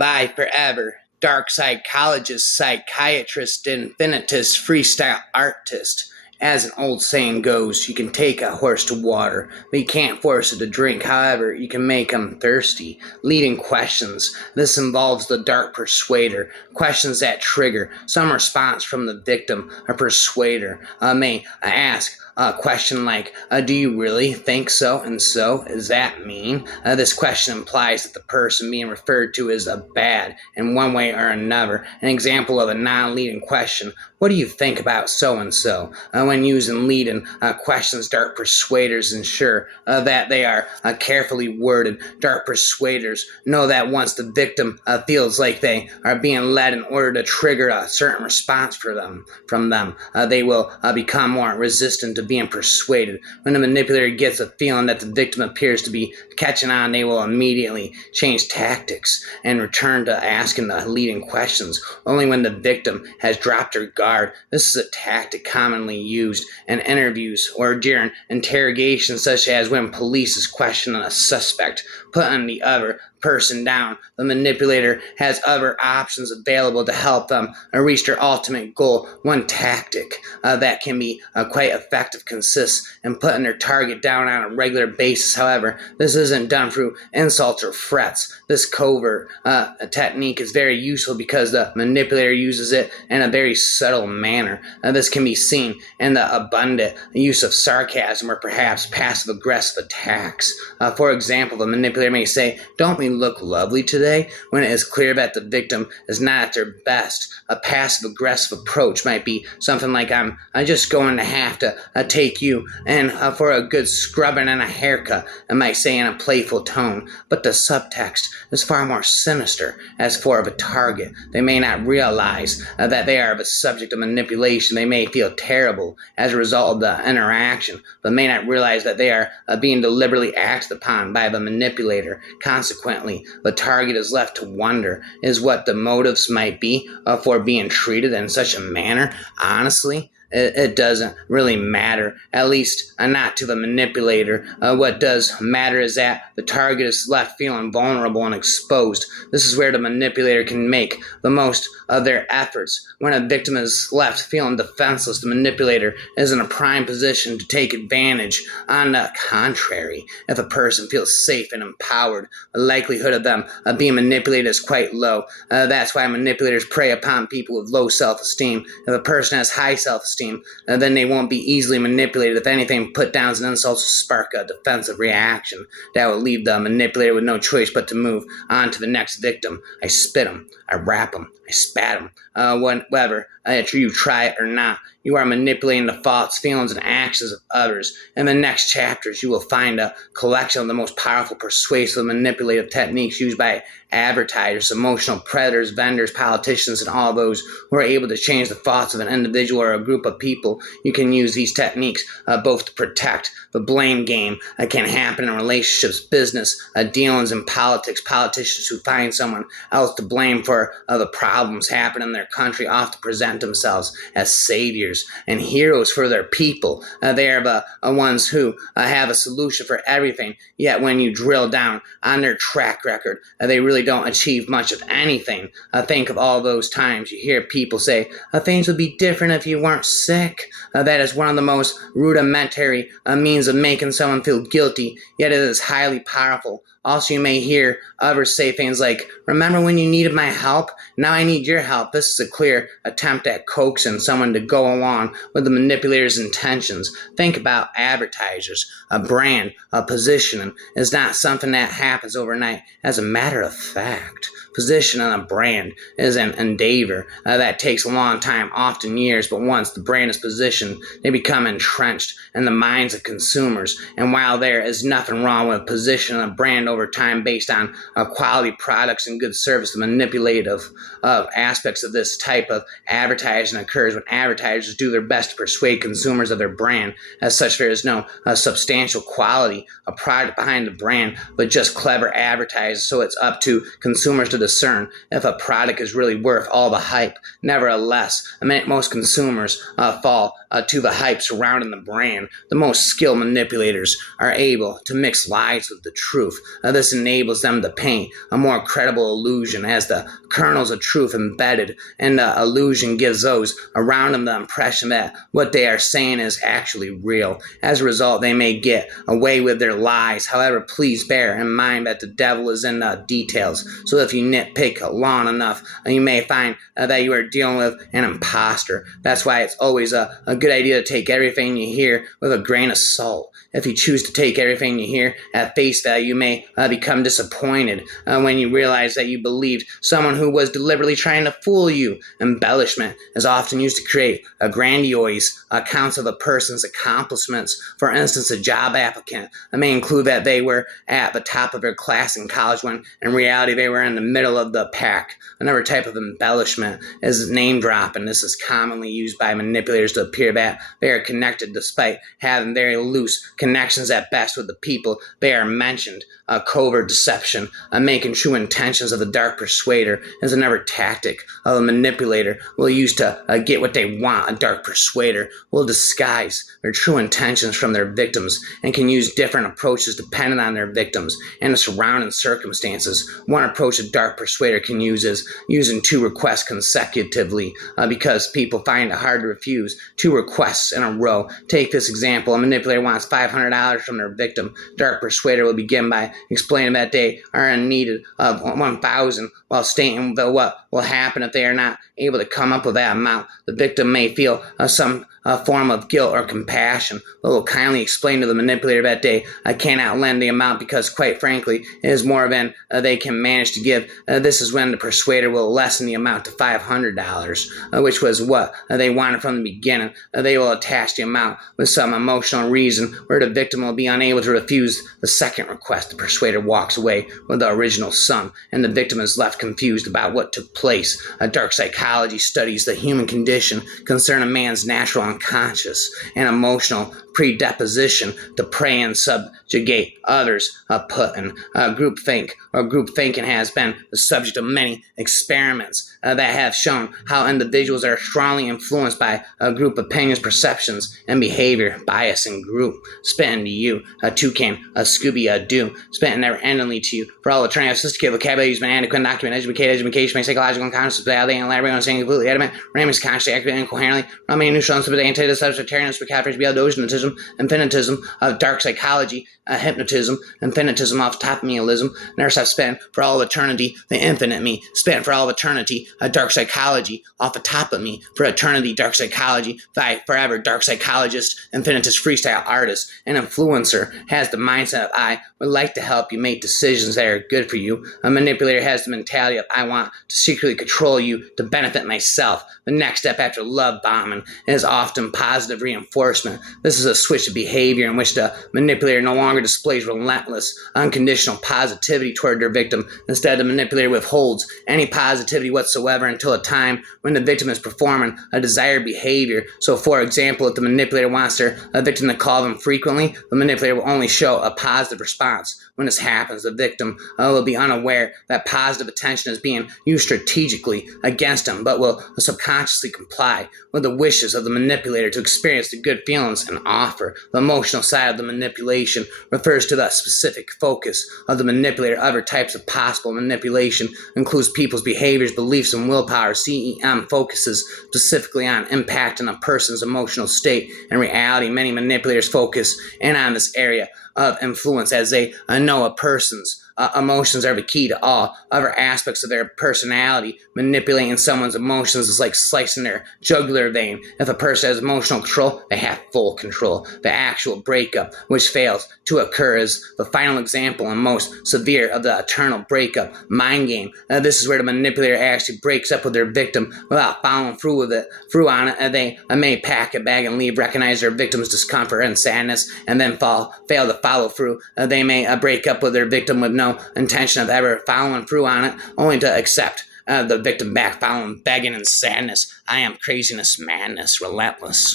Bye forever. Dark psychologist, psychiatrist, infinitist, freestyle artist. As an old saying goes, you can take a horse to water, but you can't force it to drink. However, you can make him thirsty. Leading questions. This involves the dark persuader. Questions that trigger some response from the victim. A persuader may ask a question like, do you really think so and so? Does that mean? This question implies that the person being referred to is a bad in one way or another. An example of a non-leading question: what do you think about so and so? When using leading questions, dark persuaders ensure that they are carefully worded. Dark persuaders know that once the victim feels like they are being led in order to trigger a certain response from them, they will become more resistant to being persuaded. When the manipulator gets a feeling that the victim appears to be catching on, they will immediately change tactics and return to asking the leading questions only when the victim has dropped her guard. This is a tactic commonly used in interviews or during interrogations, such as when police is questioning a suspect, putting the other person down. The manipulator has other options available to help them reach their ultimate goal. One tactic that can be quite effective consists in putting their target down on a regular basis. However, this isn't done through insults or threats. This covert technique is very useful because the manipulator uses it in a very subtle manner. This can be seen in the abundant use of sarcasm or perhaps passive-aggressive attacks. For example, the manipulator may say, "Don't we look lovely today?" when it is clear that the victim is not at their best. A passive-aggressive approach might be something like, I'm just going to have to take you in for a good scrubbing and a haircut," it might say in a playful tone. But the subtext is far more sinister. As for of a target, they may not realize that they are the subject of manipulation. They may feel terrible as a result of the interaction, but may not realize that they are being deliberately acted upon by the manipulator. Consequently, the target is left to wonder is what the motives might be for being treated in such a manner. Honestly, it doesn't really matter, at least not to the manipulator. What does matter is that the target is left feeling vulnerable and exposed. This is where the manipulator can make the most of their efforts. When a victim is left feeling defenseless, the manipulator is in a prime position to take advantage. On the contrary, if a person feels safe and empowered, the likelihood of them being manipulated is quite low. That's why manipulators prey upon people with low self-esteem. If a person has high self-esteem, then they won't be easily manipulated. If anything, put-downs and insults will spark a defensive reaction that will leave the manipulator with no choice but to move on to the next victim. I spit him, I rap him, I spat him. Whether you try it or not, you are manipulating the thoughts, feelings, and actions of others. In the next chapters, you will find a collection of the most powerful, persuasive, manipulative techniques used by advertisers, emotional predators, vendors, politicians, and all those who are able to change the thoughts of an individual or a group of people. You can use these techniques both to protect. The blame game can happen in relationships, business, dealings, and politics. Politicians who find someone else to blame for the problems happening in their country often present themselves as saviors and heroes for their people. They are the ones who have a solution for everything, yet when you drill down on their track record, they really don't achieve much of anything. Think of all those times you hear people say, things would be different if you weren't sick. That is one of the most rudimentary means of making someone feel guilty, yet it is highly powerful. Also, you may hear others say things like, "Remember when you needed my help? Now I need your help." This is a clear attempt at coaxing someone to go along with the manipulator's intentions. Think about advertisers. A brand, a positioning is not something that happens overnight. As a matter of fact, positioning a brand is an endeavor that takes a long time, often years, but once the brand is positioned, they become entrenched in the minds of consumers. And while there is nothing wrong with positioning a brand over time based on quality products and good service, the manipulative aspects of this type of advertising occurs when advertisers do their best to persuade consumers of their brand. As such, there is no substantial quality, a product behind the brand, but just clever advertising. So it's up to consumers to discern if a product is really worth all the hype. Nevertheless, most consumers fall to the hype surrounding the brand. The most skilled manipulators are able to mix lies with the truth. This enables them to paint a more credible illusion as the kernels of truth embedded in the illusion gives those around them the impression that what they are saying is actually real. As a result, they may get away with their lies. However, please bear in mind that the devil is in the details. So if you nitpick long enough, you may find that you are dealing with an imposter. That's why it's always a good idea to take everything you hear with a grain of salt. If you choose to take everything you hear at face value, you may become disappointed when you realize that you believed someone who was deliberately trying to fool you. Embellishment is often used to create a grandiose accounts of a person's accomplishments. For instance, a job applicant may include that they were at the top of their class in college when in reality they were in the middle of the pack. Another type of embellishment is name dropping. This is commonly used by manipulators to appear that they are connected despite having very loose connections at best with the people they are mentioned. Covert deception, making true intentions of the dark persuader, is another tactic of a manipulator will use to get what they want. A dark persuader will disguise their true intentions from their victims and can use different approaches depending on their victims and the surrounding circumstances. One approach a dark persuader can use is using two requests consecutively because people find it hard to refuse two requests in a row. Take this example. A manipulator wants $500 from their victim. Dark persuader will begin by explaining that they are in need of $1,000 while stating what will happen if they are not able to come up with that amount. The victim may feel some form of guilt or compassion, but will kindly explain to the manipulator that they cannot lend the amount because, quite frankly, it is more than they can manage to give. This is when the persuader will lessen the amount to $500, which was what they wanted from the beginning. They will attach the amount with some emotional reason where the victim will be unable to refuse the second request. The persuader walks away with the original sum, and the victim is left confused about what took place. Dark psychology studies the human condition concerning man's natural unconscious and emotional predisposition to prey and subjugate others. Groupthink or group thinking has been the subject of many experiments that have shown how individuals are strongly influenced by group opinions, perceptions, and behavior. Bias in group. Spitting to you, a toucan, a Scooby, a Doo. Spitting never endingly to you. For all eternity, sophisticated vocabulary has been adequate, documented, education, psychological unconscious, reality, and elaborate on saying completely adamant, random, consciously, accurate, and incoherently, rumbling, neutral, unspecific, anti-substitutarian, psychiatrist, infinitism, dark psychology, hypnotism, infinitism, off-top-mealism, nurse have spent for all of eternity, the infinite me, spent for all of eternity, a dark psychology, off the top of me, for eternity, dark psychology, thy forever dark psychologist, infinitist, freestyle artist, and influencer, has the mindset of I would like to help you make decisions that are good for you. A manipulator has the mentality of I want to secretly control you to benefit myself. The next step after love bombing is often positive reinforcement. This is a switch of behavior in which the manipulator no longer displays relentless, unconditional positivity toward their victim. Instead, the manipulator withholds any positivity whatsoever until a time when the victim is performing a desired behavior. So, for example, if the manipulator wants their victim to call them frequently, the manipulator will only show a positive response. When this happens, the victim will be unaware that positive attention is being used strategically against him, but will subconsciously comply with the wishes of the manipulator to experience the good feelings and offer. The emotional side of the manipulation refers to the specific focus of the manipulator. Other types of possible manipulation includes people's behaviors, beliefs, and willpower. CEM focuses specifically on impacting a person's emotional state. In reality, many manipulators focus in on this area of influence as they know a person's emotions are the key to all other aspects of their personality. Manipulating someone's emotions is like slicing their jugular vein. If a person has emotional control, they have full control. The actual breakup, which fails to occur, is the final example and most severe of the eternal breakup mind game. This is where the manipulator actually breaks up with their victim without following through on it. They may pack a bag and leave, recognize their victim's discomfort and sadness, and then fail to follow through. They may break up with their victim with no intention of ever following through on it, only to accept the victim back, following begging and sadness. I am craziness, madness, relentless.